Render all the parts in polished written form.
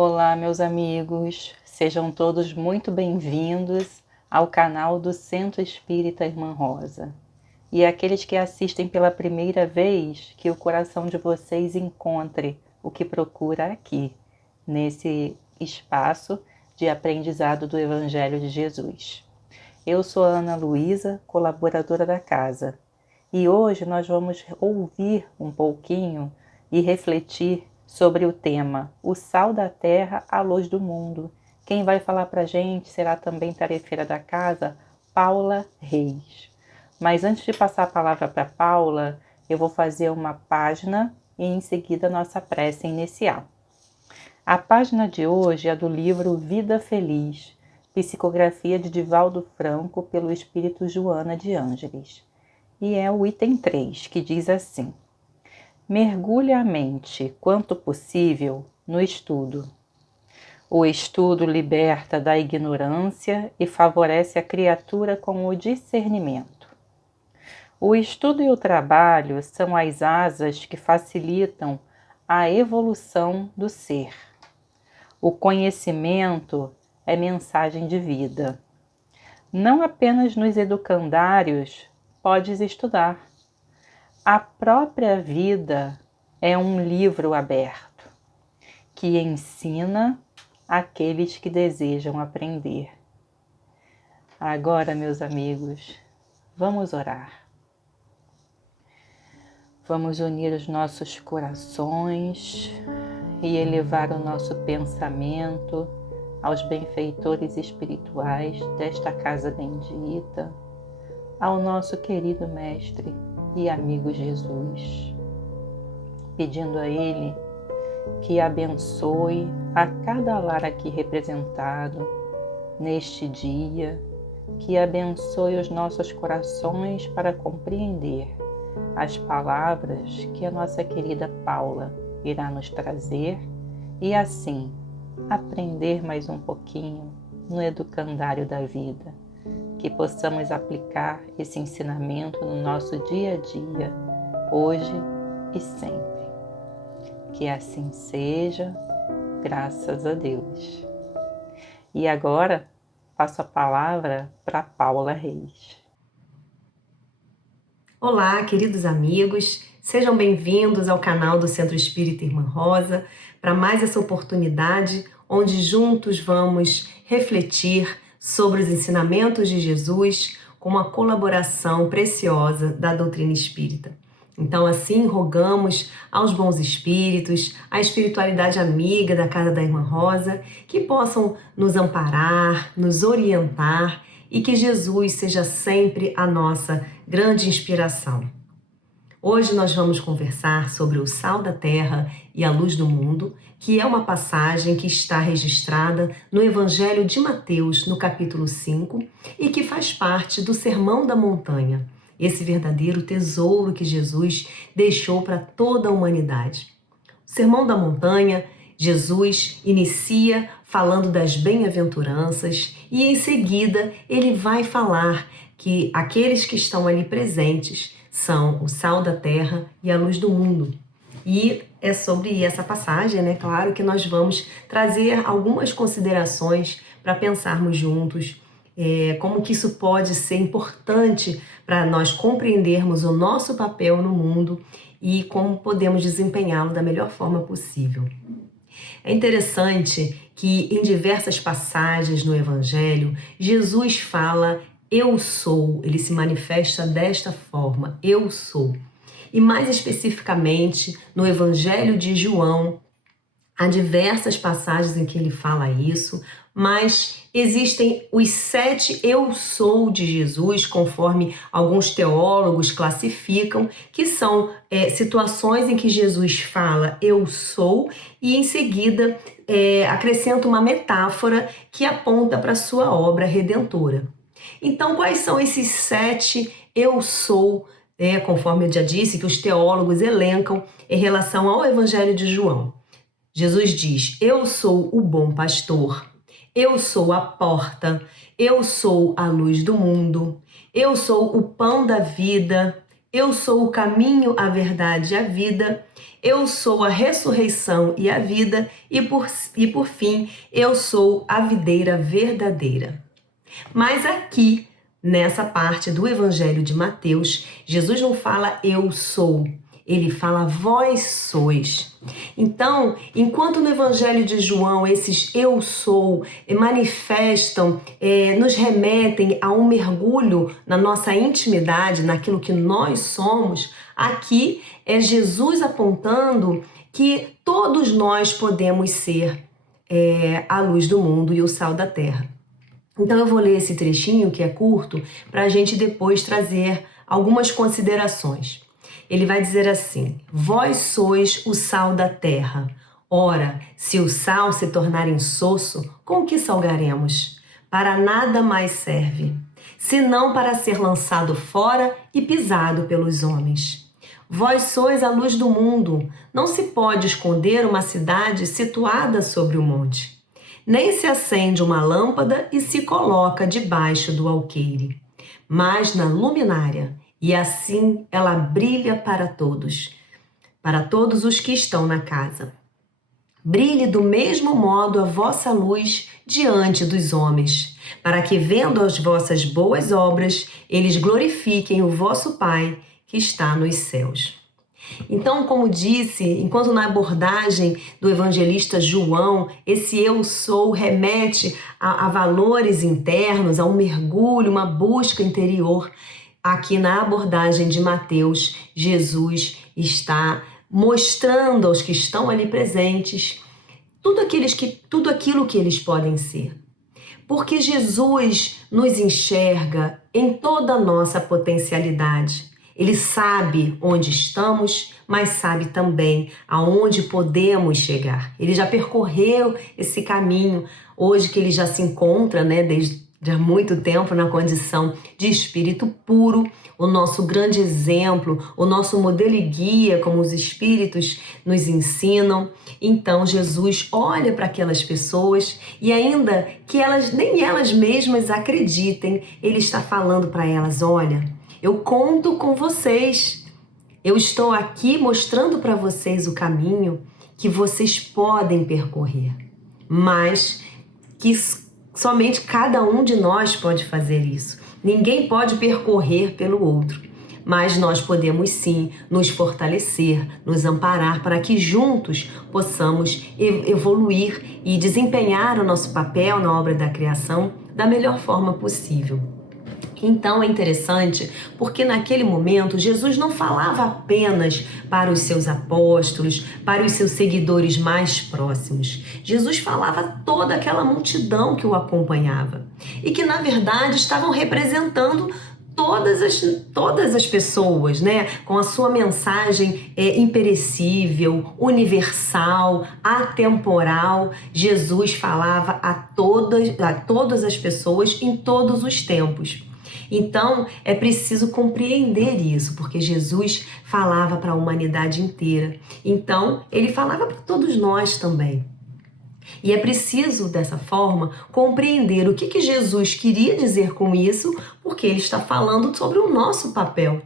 Olá, meus amigos, sejam todos muito bem-vindos ao canal do Centro Espírita Irmã Rosa. E aqueles que assistem pela primeira vez, que o coração de vocês encontre o que procura aqui, nesse espaço de aprendizado do Evangelho de Jesus. Eu sou a Ana Luísa, colaboradora da casa, e hoje nós vamos ouvir um pouquinho e refletir sobre o tema O Sal da Terra, a Luz do Mundo. Quem vai falar para a gente será também tarefeira da casa, Paula Reis. Mas antes de passar a palavra para Paula, eu vou fazer uma página e em seguida a nossa prece inicial. A página de hoje é do livro Vida Feliz, psicografia de Divaldo Franco pelo espírito Joana de Ângeles. E é o item 3, que diz assim: mergulhe a mente, quanto possível, no estudo. O estudo liberta da ignorância e favorece a criatura com o discernimento. O estudo e o trabalho são as asas que facilitam a evolução do ser. O conhecimento é mensagem de vida. Não apenas nos educandários podes estudar. A própria vida é um livro aberto, que ensina aqueles que desejam aprender. Agora, meus amigos, vamos orar. Vamos unir os nossos corações e elevar o nosso pensamento aos benfeitores espirituais desta casa bendita, ao nosso querido Mestre e amigo Jesus, pedindo a Ele que abençoe a cada lar aqui representado neste dia, que abençoe os nossos corações para compreender as palavras que a nossa querida Paula irá nos trazer e assim aprender mais um pouquinho no educandário da vida. Que possamos aplicar esse ensinamento no nosso dia a dia, hoje e sempre. Que assim seja, graças a Deus. E agora, passo a palavra para Paula Reis. Olá, queridos amigos, sejam bem-vindos ao canal do Centro Espírita Irmã Rosa, para mais essa oportunidade onde juntos vamos refletir sobre os ensinamentos de Jesus com uma colaboração preciosa da doutrina espírita. Então, assim, rogamos aos bons espíritos, à espiritualidade amiga da Casa da Irmã Rosa, que possam nos amparar, nos orientar e que Jesus seja sempre a nossa grande inspiração. Hoje nós vamos conversar sobre o sal da terra e a luz do mundo, que é uma passagem que está registrada no Evangelho de Mateus, no capítulo 5, e que faz parte do Sermão da Montanha, esse verdadeiro tesouro que Jesus deixou para toda a humanidade. O Sermão da Montanha, Jesus inicia falando das bem-aventuranças e em seguida ele vai falar que aqueles que estão ali presentes são o sal da terra e a luz do mundo. E é sobre essa passagem, né, claro, que nós vamos trazer algumas considerações para pensarmos juntos como que isso pode ser importante para nós compreendermos o nosso papel no mundo e como podemos desempenhá-lo da melhor forma possível. É interessante que em diversas passagens no Evangelho, Jesus fala eu sou, ele se manifesta desta forma, eu sou. E mais especificamente, no Evangelho de João, há diversas passagens em que ele fala isso, mas existem os 7 eu sou de Jesus, conforme alguns teólogos classificam, que são situações em que Jesus fala eu sou e em seguida acrescenta uma metáfora que aponta para a sua obra redentora. Então, quais são esses 7 eu sou, conforme eu já disse, que os teólogos elencam em relação ao Evangelho de João? Jesus diz, eu sou o bom pastor, eu sou a porta, eu sou a luz do mundo, eu sou o pão da vida, eu sou o caminho, a verdade e a vida, eu sou a ressurreição e a vida, e por fim, eu sou a videira verdadeira. Mas aqui, nessa parte do Evangelho de Mateus, Jesus não fala eu sou, ele fala vós sois. Então, enquanto no Evangelho de João esses eu sou manifestam, nos remetem a um mergulho na nossa intimidade, naquilo que nós somos, aqui é Jesus apontando que todos nós podemos ser a luz do mundo e o sal da terra. Então eu vou ler esse trechinho, que é curto, para a gente depois trazer algumas considerações. Ele vai dizer assim: vós sois o sal da terra. Ora, se o sal se tornar insosso, com que salgaremos? Para nada mais serve, senão para ser lançado fora e pisado pelos homens. Vós sois a luz do mundo. Não se pode esconder uma cidade situada sobre o monte. Nem se acende uma lâmpada e se coloca debaixo do alqueire, mas na luminária, e assim ela brilha para todos os que estão na casa. Brilhe do mesmo modo a vossa luz diante dos homens, para que, vendo as vossas boas obras, eles glorifiquem o vosso Pai que está nos céus. Então, como disse, enquanto na abordagem do evangelista João, esse eu sou remete a valores internos, a um mergulho, uma busca interior, aqui na abordagem de Mateus, Jesus está mostrando aos que estão ali presentes tudo aquilo que eles podem ser. Porque Jesus nos enxerga em toda a nossa potencialidade. Ele sabe onde estamos, mas sabe também aonde podemos chegar. Ele já percorreu esse caminho, hoje que ele já se encontra, desde há muito tempo na condição de espírito puro, o nosso grande exemplo, o nosso modelo e guia, como os espíritos nos ensinam. Então Jesus olha para aquelas pessoas e, ainda que nem elas mesmas acreditem, ele está falando para elas: olha, eu conto com vocês. Eu estou aqui mostrando para vocês o caminho que vocês podem percorrer, mas que somente cada um de nós pode fazer isso. Ninguém pode percorrer pelo outro, mas nós podemos sim nos fortalecer, nos amparar para que juntos possamos evoluir e desempenhar o nosso papel na obra da criação da melhor forma possível. Então é interessante porque naquele momento Jesus não falava apenas para os seus apóstolos, para os seus seguidores mais próximos. Jesus falava a toda aquela multidão que o acompanhava e que na verdade estavam representando todas as pessoas, com a sua mensagem imperecível, universal, atemporal. Jesus falava a todas as pessoas em todos os tempos. Então, é preciso compreender isso, porque Jesus falava para a humanidade inteira. Então, ele falava para todos nós também. E é preciso, dessa forma, compreender o que Jesus queria dizer com isso, porque ele está falando sobre o nosso papel.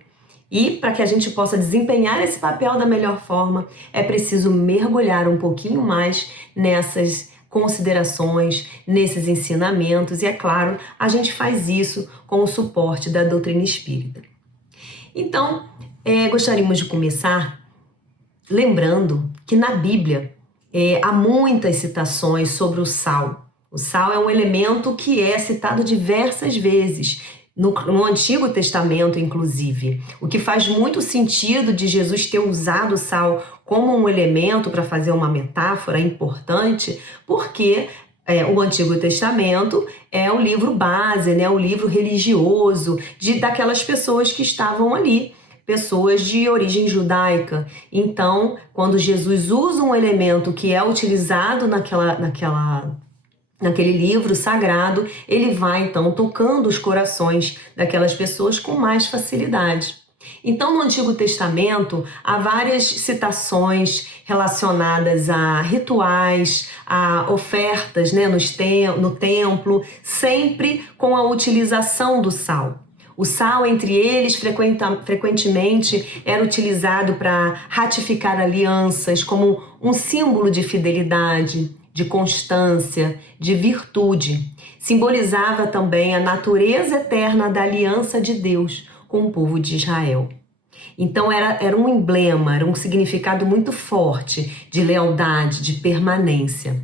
E para que a gente possa desempenhar esse papel da melhor forma, é preciso mergulhar um pouquinho mais nessas considerações, nesses ensinamentos, e é claro, a gente faz isso com o suporte da doutrina espírita. Então, gostaríamos de começar lembrando que na Bíblia há muitas citações sobre o sal. O sal é um elemento que é citado diversas vezes, no Antigo Testamento, inclusive. O que faz muito sentido de Jesus ter usado o sal como um elemento para fazer uma metáfora importante, porque o Antigo Testamento é o livro base, o livro religioso daquelas pessoas que estavam ali, pessoas de origem judaica. Então, quando Jesus usa um elemento que é utilizado naquele livro sagrado, ele vai então tocando os corações daquelas pessoas com mais facilidade. Então, no Antigo Testamento, há várias citações relacionadas a rituais, a ofertas no templo, sempre com a utilização do sal. O sal entre eles frequentemente era utilizado para ratificar alianças como um símbolo de fidelidade, de constância, de virtude. Simbolizava também a natureza eterna da aliança de Deus com o povo de Israel. Então era um emblema, era um significado muito forte de lealdade, de permanência.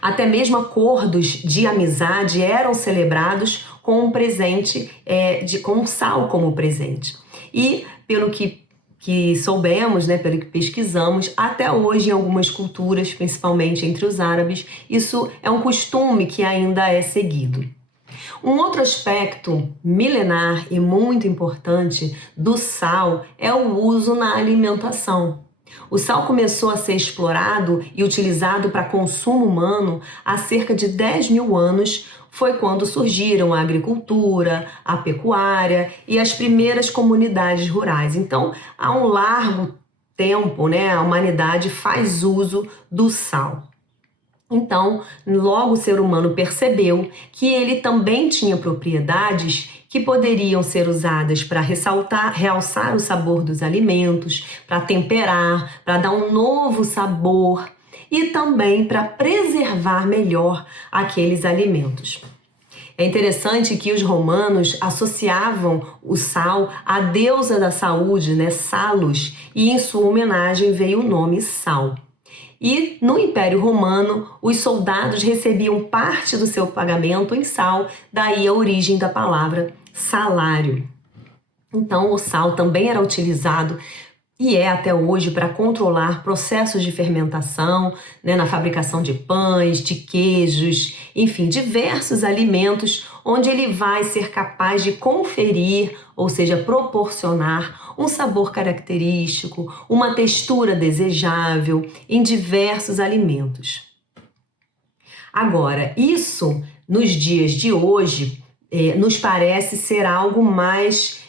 Até mesmo acordos de amizade eram celebrados com um presente, com um sal como presente. E pelo que soubemos, né, pelo que pesquisamos, até hoje em algumas culturas, principalmente entre os árabes, isso é um costume que ainda é seguido. Um outro aspecto milenar e muito importante do sal é o uso na alimentação. O sal começou a ser explorado e utilizado para consumo humano há cerca de 10 mil anos. Foi quando surgiram a agricultura, a pecuária e as primeiras comunidades rurais. Então, há um largo tempo, né, a humanidade faz uso do sal. Então, logo o ser humano percebeu que ele também tinha propriedades que poderiam ser usadas para realçar o sabor dos alimentos, para temperar, para dar um novo sabor e também para preservar melhor aqueles alimentos. É interessante que os romanos associavam o sal à deusa da saúde, né, Salus, e em sua homenagem veio o nome sal. E no Império Romano, os soldados recebiam parte do seu pagamento em sal, daí a origem da palavra salário. Então, o sal também era utilizado e é até hoje para controlar processos de fermentação, né, na fabricação de pães, de queijos, enfim, diversos alimentos onde ele vai ser capaz de conferir, ou seja, proporcionar um sabor característico, uma textura desejável em diversos alimentos. Agora, isso nos dias de hoje nos parece ser algo mais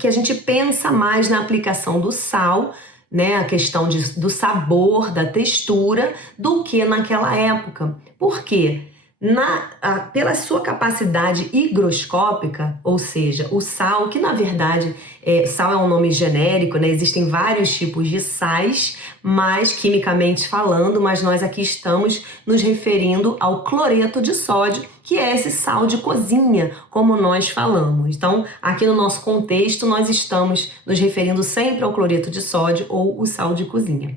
que a gente pensa mais na aplicação do sal, né, a questão do sabor, da textura, do que naquela época. Por quê? Pela sua capacidade higroscópica, ou seja, o sal, que na verdade sal é um nome genérico, né? Existem vários tipos de sais, mas quimicamente falando, mas nós aqui estamos nos referindo ao cloreto de sódio, que é esse sal de cozinha, como nós falamos. Então, aqui no nosso contexto, nós estamos nos referindo sempre ao cloreto de sódio ou o sal de cozinha.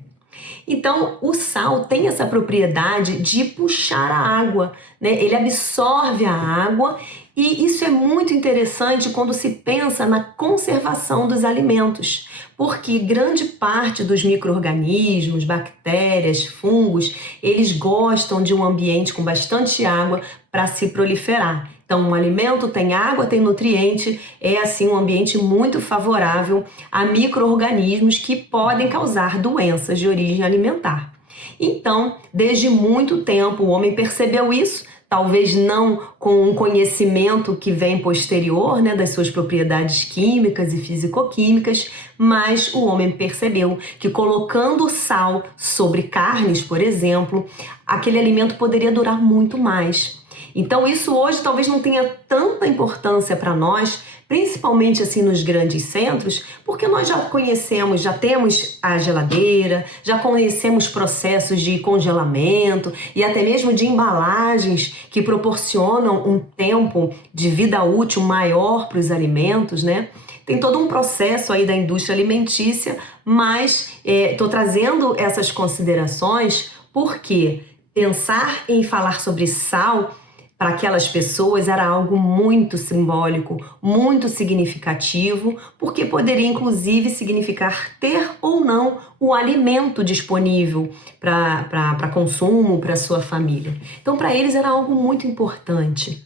Então, o sal tem essa propriedade de puxar a água, né? Ele absorve a água e isso é muito interessante quando se pensa na conservação dos alimentos, porque grande parte dos micro-organismos, bactérias, fungos, eles gostam de um ambiente com bastante água para se proliferar. Então, um alimento tem água, tem nutriente, é assim um ambiente muito favorável a micro-organismos que podem causar doenças de origem alimentar. Então, desde muito tempo o homem percebeu isso, talvez não com um conhecimento que vem posterior, né, das suas propriedades químicas e fisicoquímicas, mas o homem percebeu que colocando sal sobre carnes, por exemplo, aquele alimento poderia durar muito mais. Então isso hoje talvez não tenha tanta importância para nós, principalmente assim nos grandes centros, porque nós já conhecemos, já temos a geladeira, já conhecemos processos de congelamento e até mesmo de embalagens que proporcionam um tempo de vida útil maior para os alimentos, né? Tem todo um processo aí da indústria alimentícia, mas estou trazendo essas considerações porque pensar em falar sobre sal para aquelas pessoas era algo muito simbólico, muito significativo, porque poderia inclusive significar ter ou não o alimento disponível para consumo, para sua família. Então, para eles era algo muito importante.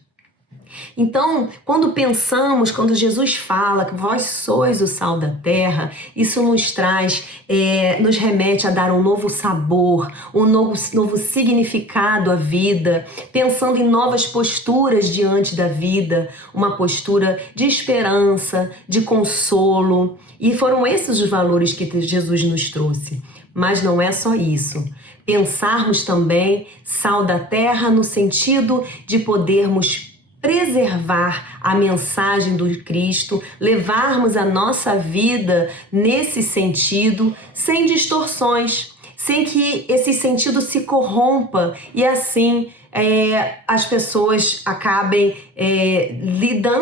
Então, quando Jesus fala que vós sois o sal da terra, isso nos remete a dar um novo sabor, um novo significado à vida, pensando em novas posturas diante da vida, uma postura de esperança, de consolo. E foram esses os valores que Jesus nos trouxe. Mas não é só isso. Pensarmos também sal da terra no sentido de podermos preservar a mensagem do Cristo, levarmos a nossa vida nesse sentido, sem distorções, sem que esse sentido se corrompa e assim as pessoas acabem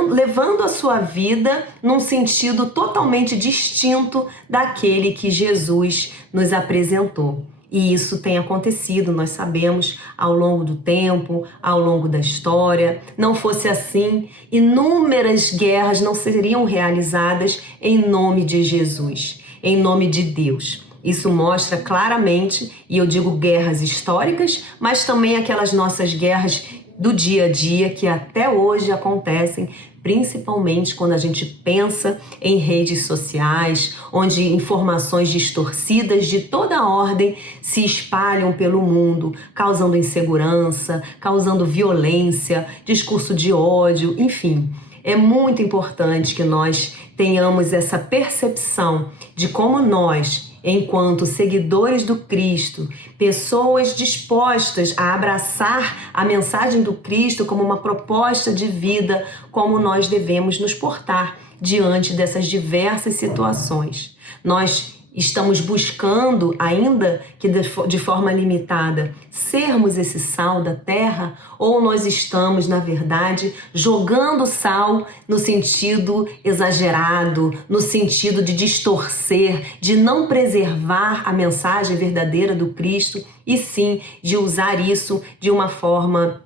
levando a sua vida num sentido totalmente distinto daquele que Jesus nos apresentou. E isso tem acontecido, nós sabemos, ao longo do tempo, ao longo da história. Não fosse assim, inúmeras guerras não seriam realizadas em nome de Jesus, em nome de Deus. Isso mostra claramente, e eu digo guerras históricas, mas também aquelas nossas guerras do dia a dia que até hoje acontecem, principalmente quando a gente pensa em redes sociais, onde informações distorcidas de toda ordem se espalham pelo mundo, causando insegurança, causando violência, discurso de ódio, enfim. É muito importante que nós tenhamos essa percepção de como nós, enquanto seguidores do Cristo, pessoas dispostas a abraçar a mensagem do Cristo como uma proposta de vida, como nós devemos nos portar diante dessas diversas situações. Nós estamos buscando, ainda que de forma limitada, sermos esse sal da terra, ou nós estamos, na verdade, jogando sal no sentido exagerado, no sentido de distorcer, de não preservar a mensagem verdadeira do Cristo, e sim de usar isso de uma forma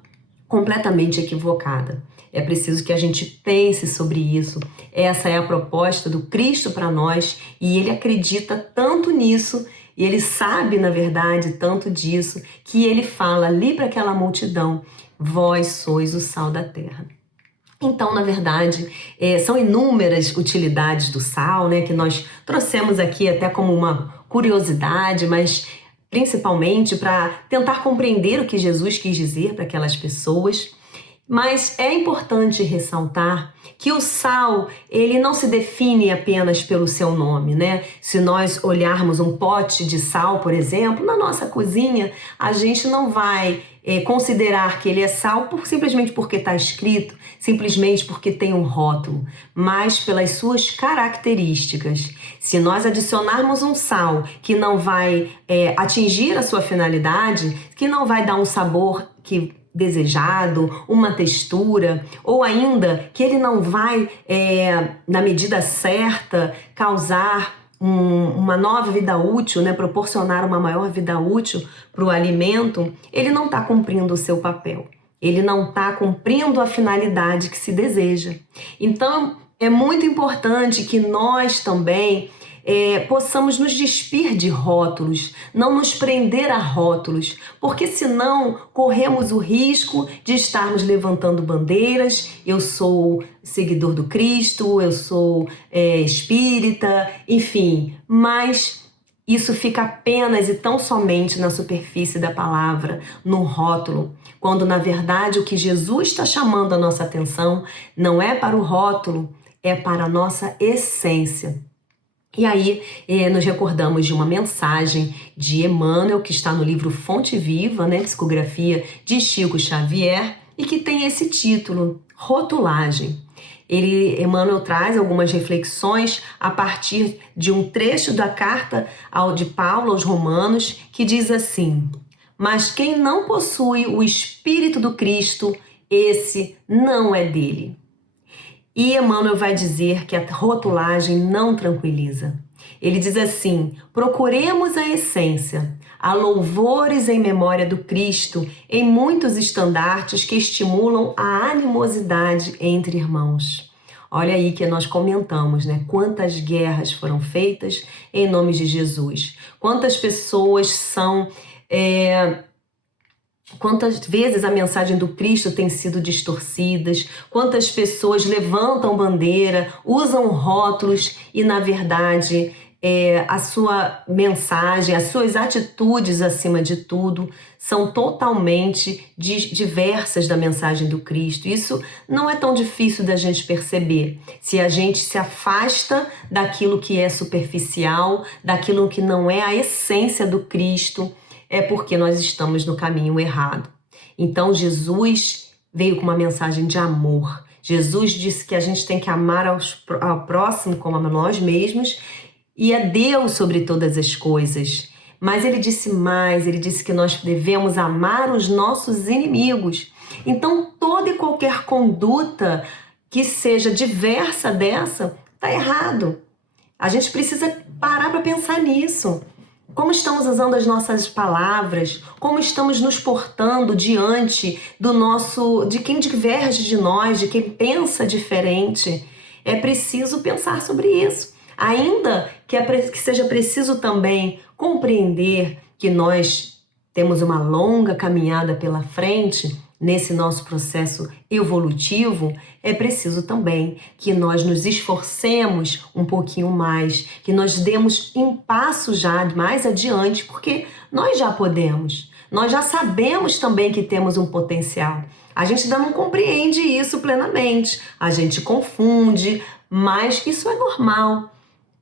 completamente equivocada. É preciso que a gente pense sobre isso. Essa é a proposta do Cristo para nós e ele acredita tanto nisso e ele sabe, na verdade, tanto disso que ele fala ali para aquela multidão: vós sois o sal da terra. Então, na verdade, são inúmeras utilidades do sal, né, que nós trouxemos aqui até como uma curiosidade, mas principalmente para tentar compreender o que Jesus quis dizer para aquelas pessoas. Mas é importante ressaltar que o sal, ele não se define apenas pelo seu nome, né? Se nós olharmos um pote de sal, por exemplo, na nossa cozinha, a gente não vai considerar que ele é sal simplesmente porque está escrito, simplesmente porque tem um rótulo, mas pelas suas características. Se nós adicionarmos um sal que não vai atingir a sua finalidade, que não vai dar um sabor desejado, uma textura, ou ainda que ele não vai, na medida certa, causar uma nova vida útil, né, proporcionar uma maior vida útil para o alimento, ele não está cumprindo o seu papel. Ele não está cumprindo a finalidade que se deseja. Então, é muito importante que nós também possamos nos despir de rótulos, não nos prender a rótulos, porque senão corremos o risco de estarmos levantando bandeiras. Eu sou seguidor do Cristo, eu sou espírita, enfim, mas isso fica apenas e tão somente na superfície da palavra, no rótulo, quando na verdade o que Jesus está chamando a nossa atenção não é para o rótulo, é para a nossa essência. E aí, nos recordamos de uma mensagem de Emmanuel, que está no livro Fonte Viva, né, psicografia de Chico Xavier, e que tem esse título, Rotulagem. Emmanuel traz algumas reflexões a partir de um trecho da carta de Paulo aos Romanos, que diz assim: mas quem não possui o Espírito do Cristo, esse não é dele. E Emmanuel vai dizer que a rotulagem não tranquiliza. Ele diz assim: procuremos a essência, há louvores em memória do Cristo em muitos estandartes que estimulam a animosidade entre irmãos. Olha aí que nós comentamos, né? Quantas guerras foram feitas em nome de Jesus. Quantas pessoas são... Quantas vezes a mensagem do Cristo tem sido distorcida, quantas pessoas levantam bandeira, usam rótulos e, na verdade, a sua mensagem, as suas atitudes, acima de tudo, são totalmente diversas da mensagem do Cristo. Isso não é tão difícil da gente perceber. Se a gente se afasta daquilo que é superficial, daquilo que não é a essência do Cristo, é porque nós estamos no caminho errado. Então, Jesus veio com uma mensagem de amor. Jesus disse que a gente tem que amar ao próximo como a nós mesmos e a Deus sobre todas as coisas. Mas ele disse mais, ele disse que nós devemos amar os nossos inimigos. Então, toda e qualquer conduta que seja diversa dessa, está errado. A gente precisa parar para pensar nisso. Como estamos usando as nossas palavras, como estamos nos portando diante de quem diverge de nós, de quem pensa diferente. É preciso pensar sobre isso. Ainda que seja preciso também compreender que nós temos uma longa caminhada pela frente nesse nosso processo evolutivo, é preciso também que nós nos esforcemos um pouquinho mais, que nós demos um passo já mais adiante, porque nós já podemos. Nós já sabemos também que temos um potencial. A gente ainda não compreende isso plenamente, a gente confunde, mas isso é normal.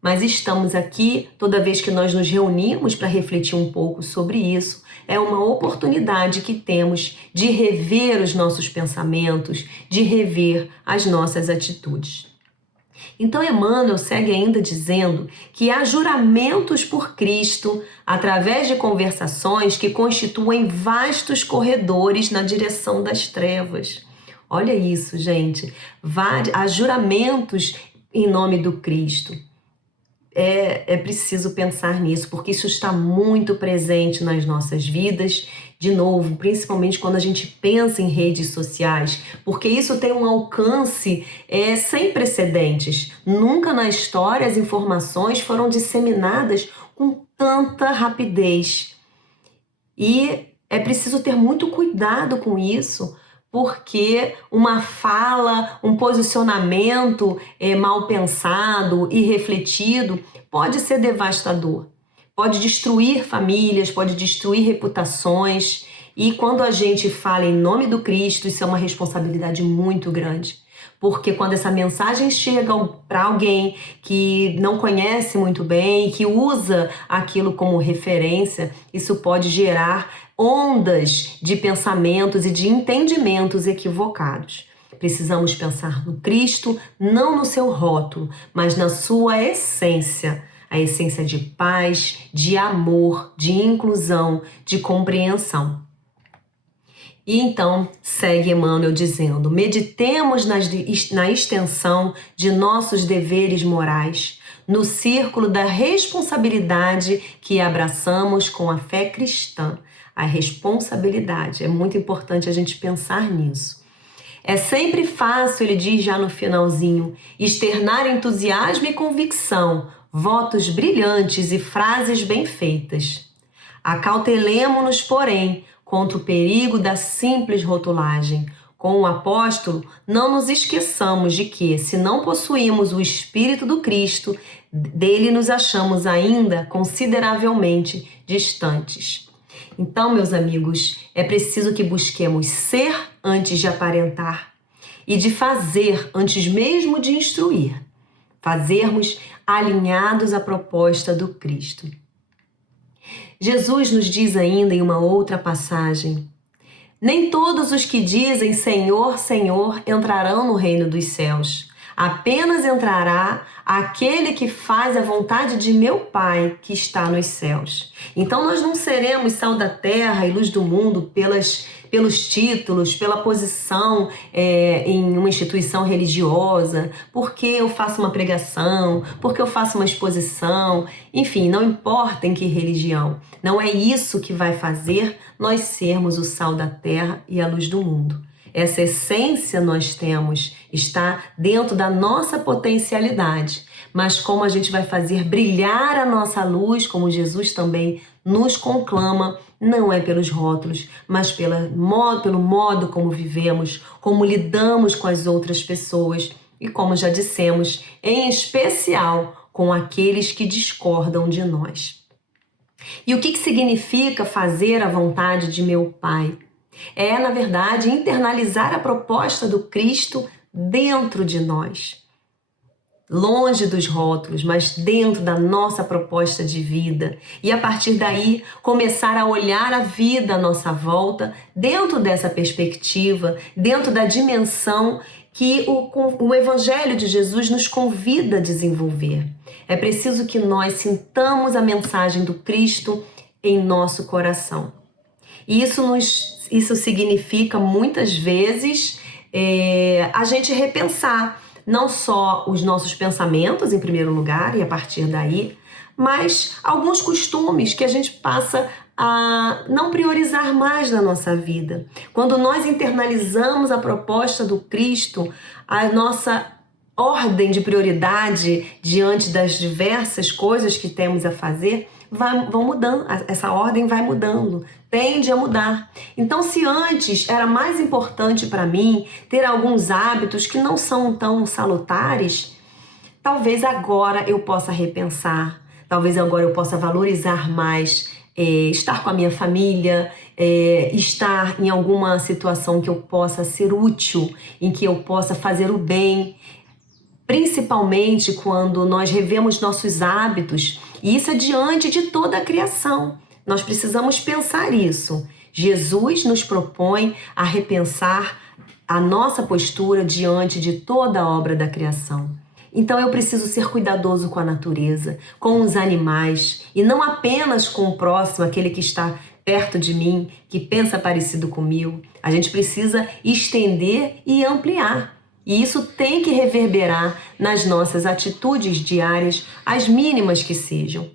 Mas estamos aqui, toda vez que nós nos reunimos para refletir um pouco sobre isso, é uma oportunidade que temos de rever os nossos pensamentos, de rever as nossas atitudes. Então, Emmanuel segue ainda dizendo que há juramentos por Cristo através de conversações que constituem vastos corredores na direção das trevas. Olha isso, gente. Há juramentos em nome do Cristo. É preciso pensar nisso, porque isso está muito presente nas nossas vidas, de novo, principalmente quando a gente pensa em redes sociais, porque isso tem um alcance sem precedentes. Nunca na história as informações foram disseminadas com tanta rapidez. E é preciso ter muito cuidado com isso, porque uma fala, um posicionamento mal pensado e refletido pode ser devastador, pode destruir famílias, pode destruir reputações. E quando a gente fala em nome do Cristo, isso é uma responsabilidade muito grande. Porque quando essa mensagem chega para alguém que não conhece muito bem, que usa aquilo como referência, isso pode gerar ondas de pensamentos e de entendimentos equivocados. Precisamos pensar no Cristo, não no seu rótulo, mas na sua essência. A essência de paz, de amor, de inclusão, de compreensão. E então, segue Emmanuel dizendo, meditemos na extensão de nossos deveres morais, no círculo da responsabilidade que abraçamos com a fé cristã. A responsabilidade, é muito importante a gente pensar nisso. É sempre fácil, ele diz já no finalzinho, externar entusiasmo e convicção, votos brilhantes e frases bem feitas. Acautelemo-nos, porém, contra o perigo da simples rotulagem. Com o apóstolo, não nos esqueçamos de que, se não possuímos o Espírito do Cristo, dele nos achamos ainda consideravelmente distantes. Então, meus amigos, é preciso que busquemos ser antes de aparentar e de fazer antes mesmo de instruir. Fazermos alinhados à proposta do Cristo. Jesus nos diz ainda em uma outra passagem, nem todos os que dizem Senhor, Senhor entrarão no reino dos céus. Apenas entrará aquele que faz a vontade de meu Pai que está nos céus. Então nós não seremos sal da terra e luz do mundo pelos títulos, pela posição em uma instituição religiosa, porque eu faço uma pregação, porque eu faço uma exposição, enfim, não importa em que religião. Não é isso que vai fazer nós sermos o sal da terra e a luz do mundo. Essa essência nós temos, está dentro da nossa potencialidade. Mas como a gente vai fazer brilhar a nossa luz, como Jesus também nos conclama, não é pelos rótulos, mas pelo modo como vivemos, como lidamos com as outras pessoas e, como já dissemos, em especial com aqueles que discordam de nós. E o que significa fazer a vontade de meu Pai? É, na verdade, internalizar a proposta do Cristo dentro de nós. longe dos rótulos, mas dentro da nossa proposta de vida. E a partir daí, começar a olhar a vida à nossa volta dentro dessa perspectiva, dentro da dimensão que o Evangelho de Jesus nos convida a desenvolver. É preciso que nós sintamos a mensagem do Cristo em nosso coração. E isso significa, muitas vezes, a gente repensar não só os nossos pensamentos, em primeiro lugar, e a partir daí, mas alguns costumes que a gente passa a não priorizar mais na nossa vida. Quando nós internalizamos a proposta do Cristo, a nossa ordem de prioridade diante das diversas coisas que temos a fazer, vão mudando, essa ordem vai mudando, tende a mudar. Então, se antes era mais importante para mim ter alguns hábitos que não são tão salutares, talvez agora eu possa repensar, talvez agora eu possa valorizar mais estar com a minha família, estar em alguma situação que eu possa ser útil, em que eu possa fazer o bem, principalmente quando nós revemos nossos hábitos, e isso é diante de toda a criação. Nós precisamos pensar isso. Jesus nos propõe a repensar a nossa postura diante de toda a obra da criação. Então eu preciso ser cuidadoso com a natureza, com os animais, e não apenas com o próximo, aquele que está perto de mim, que pensa parecido comigo. A gente precisa estender e ampliar. E isso tem que reverberar nas nossas atitudes diárias, as mínimas que sejam.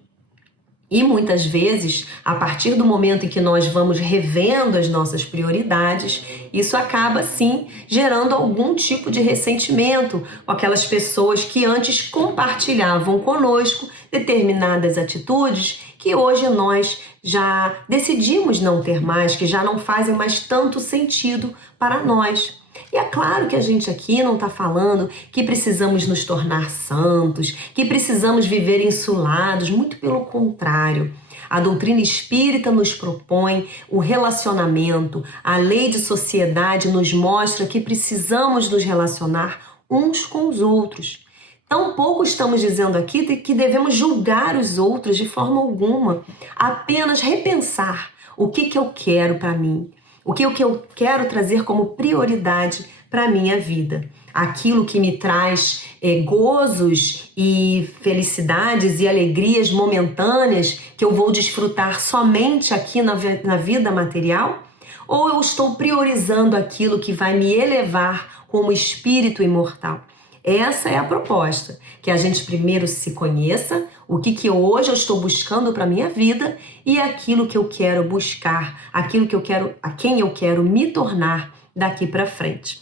E muitas vezes, a partir do momento em que nós vamos revendo as nossas prioridades, isso acaba sim gerando algum tipo de ressentimento com aquelas pessoas que antes compartilhavam conosco determinadas atitudes que hoje nós já decidimos não ter mais, que já não fazem mais tanto sentido para nós. E é claro que a gente aqui não está falando que precisamos nos tornar santos, que precisamos viver insulados, muito pelo contrário. A doutrina espírita nos propõe o relacionamento, a lei de sociedade nos mostra que precisamos nos relacionar uns com os outros. Tampouco estamos dizendo aqui que devemos julgar os outros de forma alguma, apenas repensar o que eu quero para mim. O que eu quero trazer como prioridade para a minha vida? Aquilo que me traz gozos e felicidades e alegrias momentâneas que eu vou desfrutar somente aqui na vida material? Ou eu estou priorizando aquilo que vai me elevar como espírito imortal? Essa é a proposta, que a gente primeiro se conheça, o que hoje eu estou buscando para a minha vida e aquilo que eu quero buscar, aquilo que eu quero, a quem eu quero me tornar daqui para frente.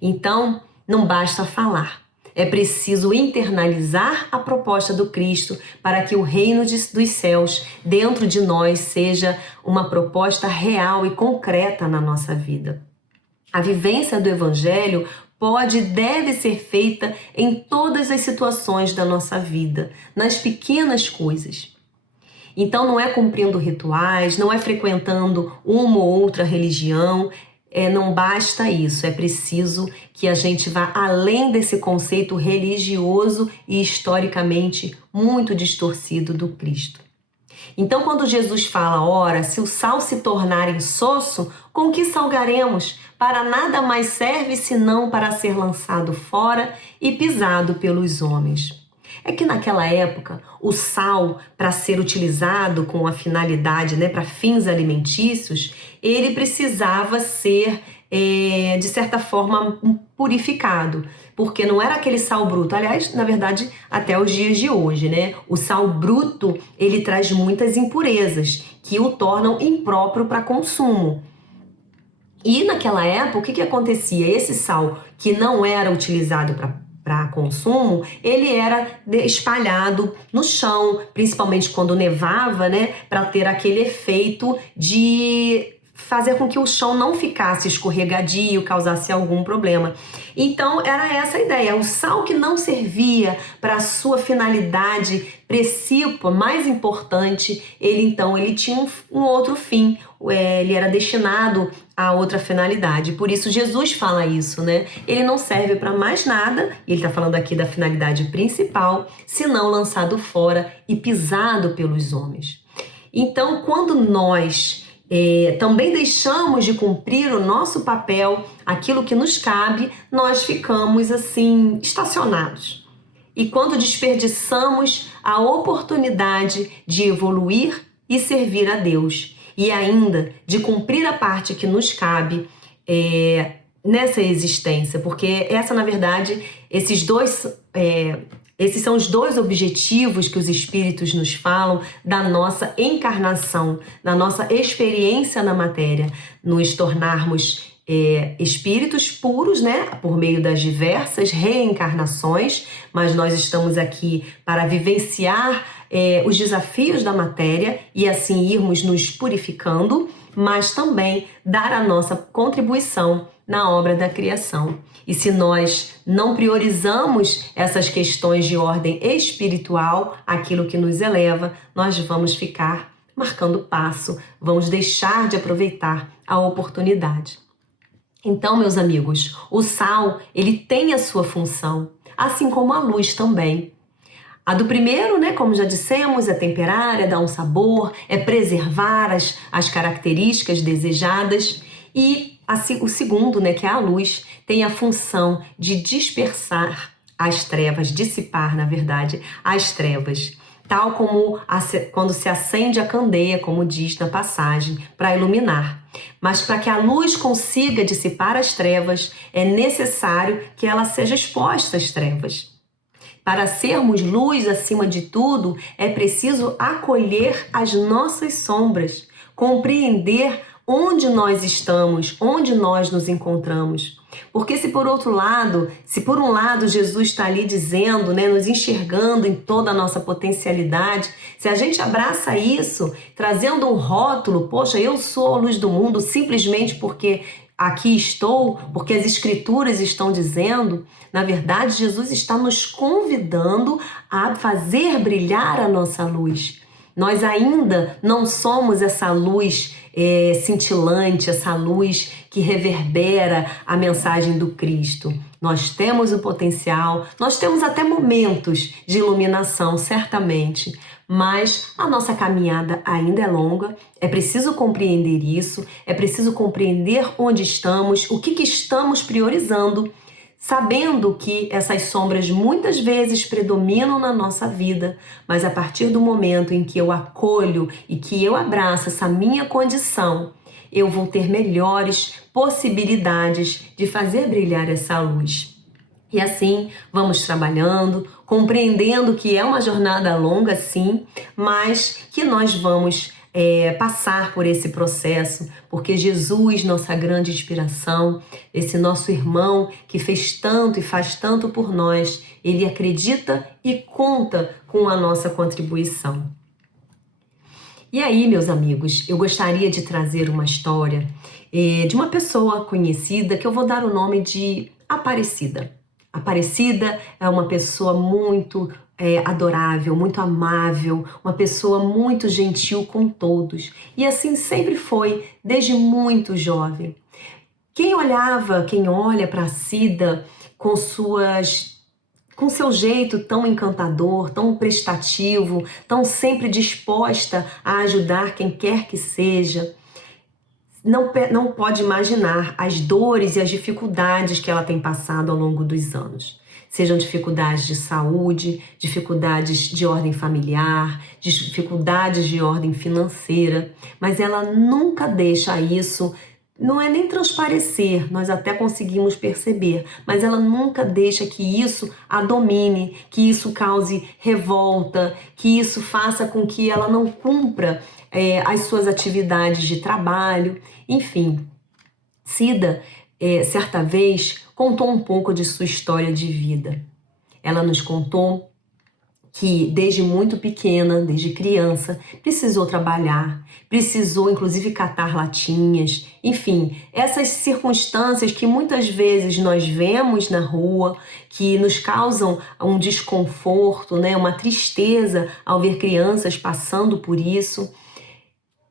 Então, não basta falar, é preciso internalizar a proposta do Cristo para que o reino dos céus dentro de nós seja uma proposta real e concreta na nossa vida. A vivência do Evangelho pode e deve ser feita em todas as situações da nossa vida, nas pequenas coisas. Então não é cumprindo rituais, não é frequentando uma ou outra religião, não basta isso, é preciso que a gente vá além desse conceito religioso e historicamente muito distorcido do Cristo. Então, quando Jesus fala, ora, se o sal se tornar insosso, com que salgaremos? Para nada mais serve senão para ser lançado fora e pisado pelos homens. É que naquela época, o sal, para ser utilizado com a finalidade, para fins alimentícios, ele precisava ser, de certa forma, purificado. Porque não era aquele sal bruto. Aliás, na verdade, até os dias de hoje, o sal bruto, ele traz muitas impurezas que o tornam impróprio para consumo. E naquela época, o que acontecia? Esse sal que não era utilizado para consumo, ele era espalhado no chão, principalmente quando nevava, para ter aquele efeito de fazer com que o chão não ficasse escorregadio, causasse algum problema. Então era essa a ideia, o sal que não servia para a sua finalidade precípua, mais importante, ele tinha um outro fim, ele era destinado a outra finalidade. Por isso Jesus fala isso, né? Ele não serve para mais nada, e ele está falando aqui da finalidade principal, senão lançado fora e pisado pelos homens. Então, quando nós também deixamos de cumprir o nosso papel, aquilo que nos cabe, nós ficamos assim, estacionados. E quando desperdiçamos a oportunidade de evoluir e servir a Deus, e ainda de cumprir a parte que nos cabe nessa existência, porque essa, na verdade, esses são os dois objetivos que os espíritos nos falam da nossa encarnação, da nossa experiência na matéria, nos tornarmos espíritos puros, né, por meio das diversas reencarnações, mas nós estamos aqui para vivenciar os desafios da matéria e assim irmos nos purificando, mas também dar a nossa contribuição na obra da criação. E se nós não priorizamos essas questões de ordem espiritual, aquilo que nos eleva, nós vamos ficar marcando passo, vamos deixar de aproveitar a oportunidade. Então, meus amigos, o sal, ele tem a sua função, assim como a luz também. A do primeiro, né, como já dissemos, é temperar, é dar um sabor, é preservar as características desejadas. E o segundo, né, que é a luz, tem a função de dispersar as trevas, dissipar, na verdade, as trevas. Tal como quando se acende a candeia, como diz na passagem, para iluminar. Mas para que a luz consiga dissipar as trevas, é necessário que ela seja exposta às trevas. Para sermos luz acima de tudo, é preciso acolher as nossas sombras, compreender onde nós estamos, onde nós nos encontramos. Porque se por um lado Jesus está ali dizendo, né, nos enxergando em toda a nossa potencialidade, se a gente abraça isso, trazendo um rótulo, poxa, eu sou a luz do mundo simplesmente porque aqui estou, porque as escrituras estão dizendo, na verdade Jesus está nos convidando a fazer brilhar a nossa luz. Nós ainda não somos essa luz cintilante, essa luz que reverbera a mensagem do Cristo. Nós temos o potencial, nós temos até momentos de iluminação, certamente, mas a nossa caminhada ainda é longa, é preciso compreender isso, é preciso compreender onde estamos, o que estamos priorizando, sabendo que essas sombras muitas vezes predominam na nossa vida, mas a partir do momento em que eu acolho e que eu abraço essa minha condição, eu vou ter melhores possibilidades de fazer brilhar essa luz. E assim vamos trabalhando, compreendendo que é uma jornada longa sim, mas que nós vamos passar por esse processo, porque Jesus, nossa grande inspiração, esse nosso irmão que fez tanto e faz tanto por nós, ele acredita e conta com a nossa contribuição. E aí, meus amigos, eu gostaria de trazer uma história de uma pessoa conhecida que eu vou dar o nome de Aparecida. Aparecida é uma pessoa muito adorável, muito amável, uma pessoa muito gentil com todos. E assim sempre foi, desde muito jovem. Quem olha para Cida com seu jeito tão encantador, tão prestativo, tão sempre disposta a ajudar quem quer que seja, não pode imaginar as dores e as dificuldades que ela tem passado ao longo dos anos. Sejam dificuldades de saúde, dificuldades de ordem familiar, dificuldades de ordem financeira, mas ela nunca deixa isso, não é nem transparecer, nós até conseguimos perceber, mas ela nunca deixa que isso a domine, que isso cause revolta, que isso faça com que ela não cumpra as suas atividades de trabalho, enfim. Cida, certa vez, contou um pouco de sua história de vida. Ela nos contou que desde muito pequena, desde criança, precisou trabalhar, precisou inclusive catar latinhas, enfim, essas circunstâncias que muitas vezes nós vemos na rua, que nos causam um desconforto, né, uma tristeza ao ver crianças passando por isso.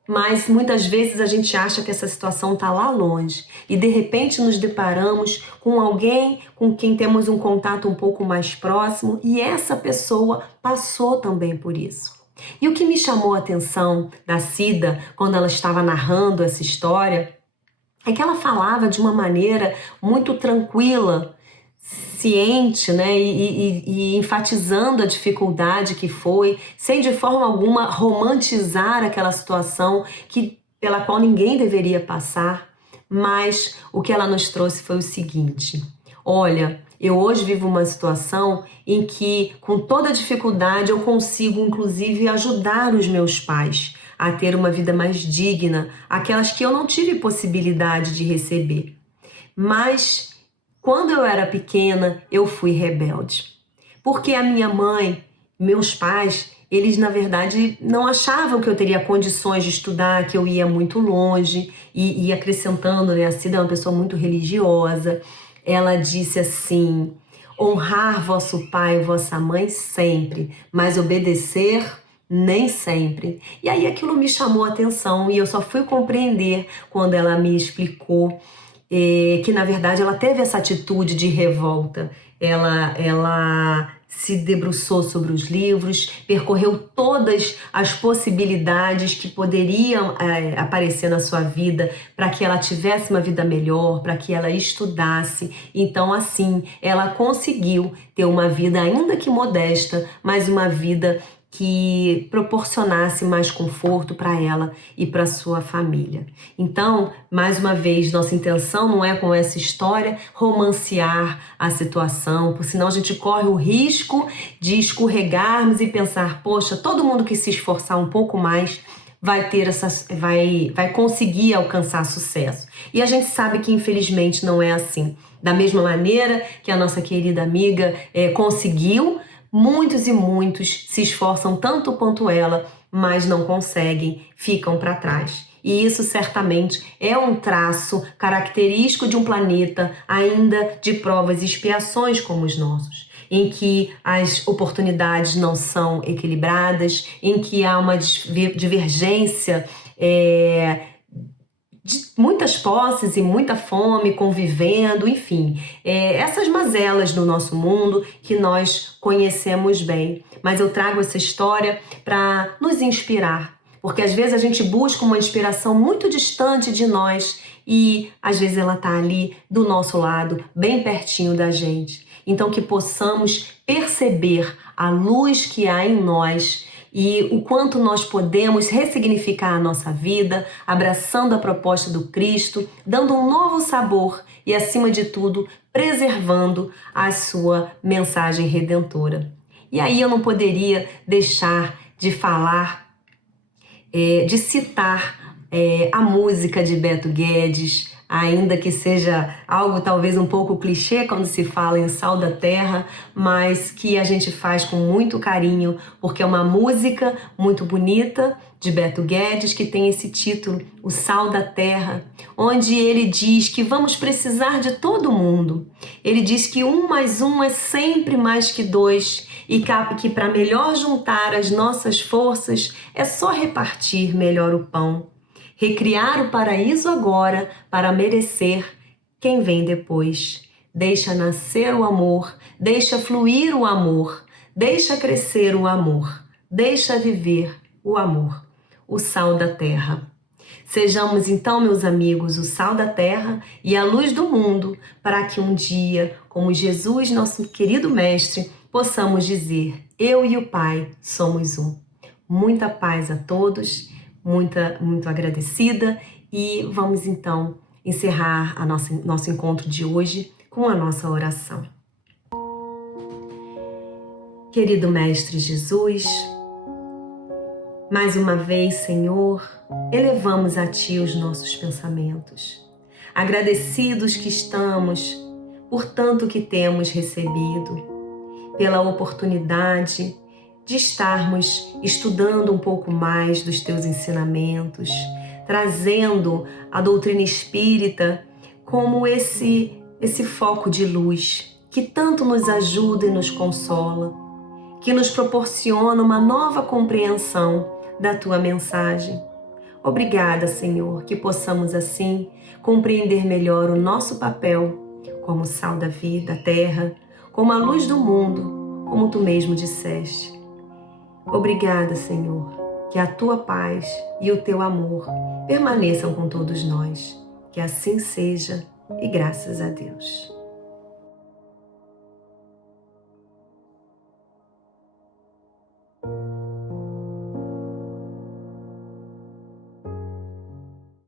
Mas muitas vezes a gente acha que essa situação está lá longe e de repente nos deparamos com alguém com quem temos um contato um pouco mais próximo e essa pessoa passou também por isso. E o que me chamou a atenção da Cida quando ela estava narrando essa história é que ela falava de uma maneira muito tranquila, ciente, né, e enfatizando a dificuldade que foi, sem de forma alguma romantizar aquela situação pela qual ninguém deveria passar. Mas o que ela nos trouxe foi o seguinte: olha, eu hoje vivo uma situação em que, com toda dificuldade, eu consigo inclusive ajudar os meus pais a ter uma vida mais digna, aquelas que eu não tive possibilidade de receber. Mas quando eu era pequena, eu fui rebelde. Porque a minha mãe, meus pais, eles na verdade não achavam que eu teria condições de estudar, que eu ia muito longe. E acrescentando, né, a Cida é uma pessoa muito religiosa. Ela disse assim: honrar vosso pai e vossa mãe sempre, mas obedecer nem sempre. E aí aquilo me chamou a atenção e eu só fui compreender quando ela me explicou que na verdade ela teve essa atitude de revolta. Ela se debruçou sobre os livros, percorreu todas as possibilidades que poderiam aparecer na sua vida para que ela tivesse uma vida melhor, para que ela estudasse. Então, assim, ela conseguiu ter uma vida, ainda que modesta, mas uma vida que proporcionasse mais conforto para ela e para sua família. Então, mais uma vez, nossa intenção não é com essa história romancear a situação, porque senão a gente corre o risco de escorregarmos e pensar: poxa, todo mundo que se esforçar um pouco mais vai conseguir alcançar sucesso. E a gente sabe que infelizmente não é assim. Da mesma maneira que a nossa querida amiga conseguiu, muitos e muitos se esforçam tanto quanto ela, mas não conseguem, ficam para trás. E isso certamente é um traço característico de um planeta ainda de provas e expiações como os nossos, em que as oportunidades não são equilibradas, em que há uma divergência de muitas posses e muita fome convivendo, enfim, essas mazelas do nosso mundo que nós conhecemos bem. Mas eu trago essa história para nos inspirar, porque às vezes a gente busca uma inspiração muito distante de nós e às vezes ela está ali do nosso lado, bem pertinho da gente. Então que possamos perceber a luz que há em nós e o quanto nós podemos ressignificar a nossa vida, abraçando a proposta do Cristo, dando um novo sabor e, acima de tudo, preservando a sua mensagem redentora. E aí eu não poderia deixar de falar, de citar a música de Beto Guedes, ainda que seja algo talvez um pouco clichê quando se fala em Sal da Terra, mas que a gente faz com muito carinho, porque é uma música muito bonita de Beto Guedes que tem esse título, O Sal da Terra, onde ele diz que vamos precisar de todo mundo. Ele diz que 1 mais 1 é sempre mais que 2 e que para melhor juntar as nossas forças é só repartir melhor o pão. Recriar o paraíso agora para merecer quem vem depois. Deixa nascer o amor, deixa fluir o amor, deixa crescer o amor, deixa viver o amor, o sal da terra. Sejamos então, meus amigos, o sal da terra e a luz do mundo, para que um dia, como Jesus, nosso querido mestre, possamos dizer: eu e o Pai somos um. Muita paz a todos. Muito agradecida e vamos então encerrar nosso encontro de hoje com a nossa oração. Querido Mestre Jesus, mais uma vez, Senhor, elevamos a Ti os nossos pensamentos, agradecidos que estamos por tanto que temos recebido, pela oportunidade de estarmos estudando um pouco mais dos teus ensinamentos, trazendo a doutrina espírita como esse foco de luz que tanto nos ajuda e nos consola, que nos proporciona uma nova compreensão da tua mensagem. Obrigada, Senhor, que possamos assim compreender melhor o nosso papel como sal da vida, terra, como a luz do mundo, como tu mesmo disseste. Obrigada, Senhor, que a tua paz e o teu amor permaneçam com todos nós. Que assim seja e graças a Deus.